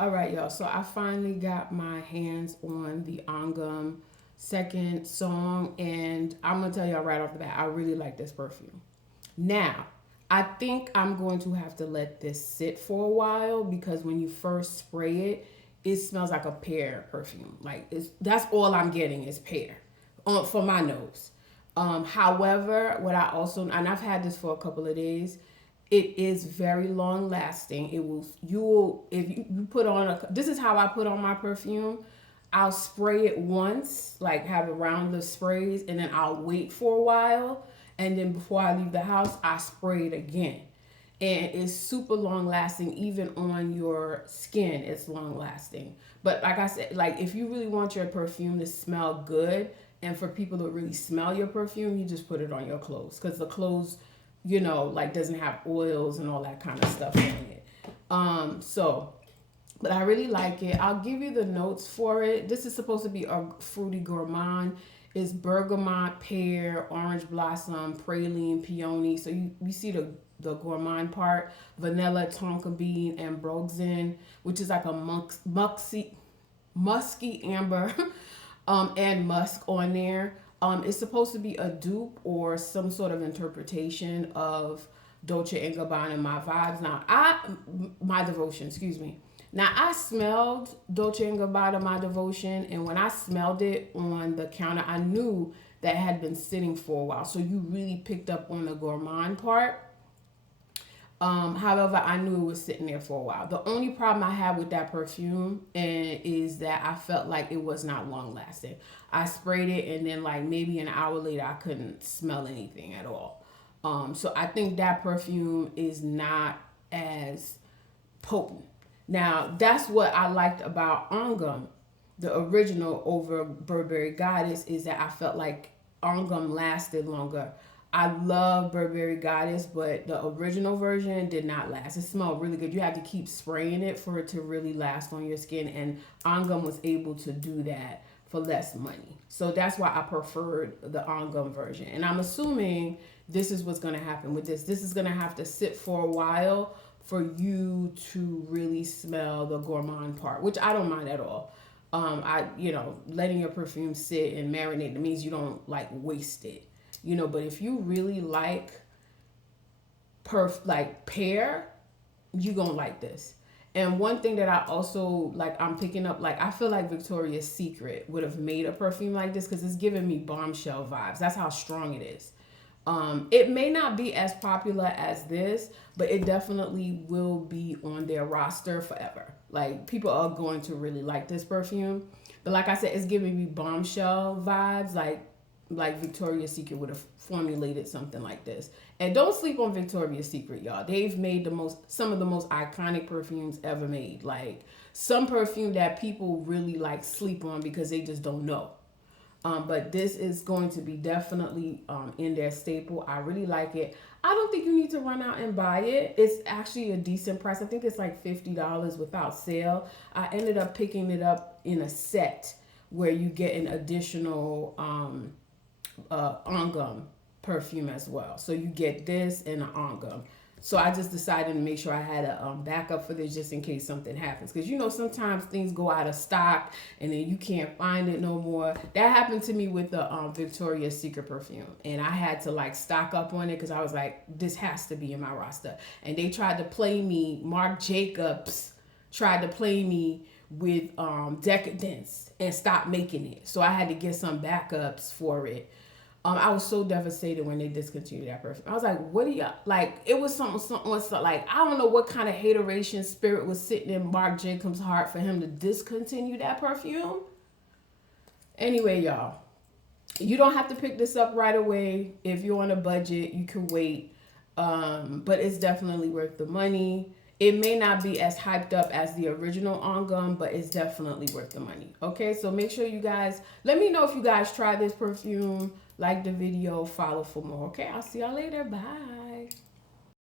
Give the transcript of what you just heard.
All right, y'all. So I finally got my hands on the Angham second song, and I'm gonna tell y'all right off the bat, I really like this perfume. Now, I think I'm going to have to let this sit for a while because when you first spray it, it smells like a pear perfume. Like that's all I'm getting is pear for my nose. However, what I also, and I've had this for a couple of days, it is very long lasting. It will, you will, if you put on this is how I put on my perfume. I'll spray it once, like have a round of sprays, and then I'll wait for a while. And then before I leave the house, I spray it again. And it's super long lasting, even on your skin, it's long lasting. But like I said, like if you really want your perfume to smell good and for people to really smell your perfume, you just put it on your clothes. Because the clothes, like doesn't have oils and all that kind of stuff in it. So but I really like it. I'll give you the notes for it. This is supposed to be a fruity gourmand. It's bergamot, pear, orange blossom, praline, peony. So you see the gourmand part. Vanilla, tonka bean, and brogzen, which is like a musky amber and musk on there. It's supposed to be a dupe or some sort of interpretation of Dolce and Gabbana, My Vibes. My Devotion, excuse me. Now, I smelled Dolce and Gabbana, My Devotion, and when I smelled it on the counter, I knew that it had been sitting for a while. So you really picked up on the gourmand part. However, I knew it was sitting there for a while. The only problem I had with that perfume is that I felt like it was not long lasting. I sprayed it and then like maybe an hour later I couldn't smell anything at all. So I think that perfume is not as potent. Now, that's what I liked about Angham, the original over Burberry Goddess, is that I felt like Angham lasted longer. I love Burberry Goddess, but the original version did not last. It smelled really good. You had to keep spraying it for it to really last on your skin, and Angham was able to do that for less money. So that's why I preferred the Angham version. And I'm assuming this is what's going to happen with this. This is going to have to sit for a while for you to really smell the gourmand part, which I don't mind at all. Letting your perfume sit and marinate, it means you don't like waste it. But if you really like pear, you gonna like this. And one thing that I also like, I'm picking up, like I feel like Victoria's Secret would have made a perfume like this because it's giving me bombshell vibes. That's how strong it is. It may not be as popular as this, but it definitely will be on their roster forever. Like people are going to really like this perfume. But like I said, it's giving me bombshell vibes, like Victoria's Secret would have formulated something like this. And don't sleep on Victoria's Secret, y'all. They've made some of the most iconic perfumes ever made. Like some perfume that people really like sleep on because they just don't know. But this is going to be definitely in their staple. I really like it. I don't think you need to run out and buy it. It's actually a decent price. I think it's like $50 without sale. I ended up picking it up in a set where you get an additional Angham perfume as well. So you get this and an Angham. So I just decided to make sure I had a backup for this just in case something happens. Because, sometimes things go out of stock and then you can't find it no more. That happened to me with the Victoria's Secret perfume. And I had to like stock up on it because I was like, this has to be in my roster. And they tried to play me, Marc Jacobs tried to play me with Decadence and stop making it. So I had to get some backups for it. I was so devastated when they discontinued that perfume. I was like, what do y'all, like, it was something, like, I don't know what kind of hateration spirit was sitting in Marc Jacobs' heart for him to discontinue that perfume. Anyway, y'all, you don't have to pick this up right away. If you're on a budget, you can wait. But it's definitely worth the money. It may not be as hyped up as the original Angham, but it's definitely worth the money. Okay, so make sure you guys, let me know if you guys try this perfume. Like the video, follow for more. Okay, I'll see y'all later. Bye.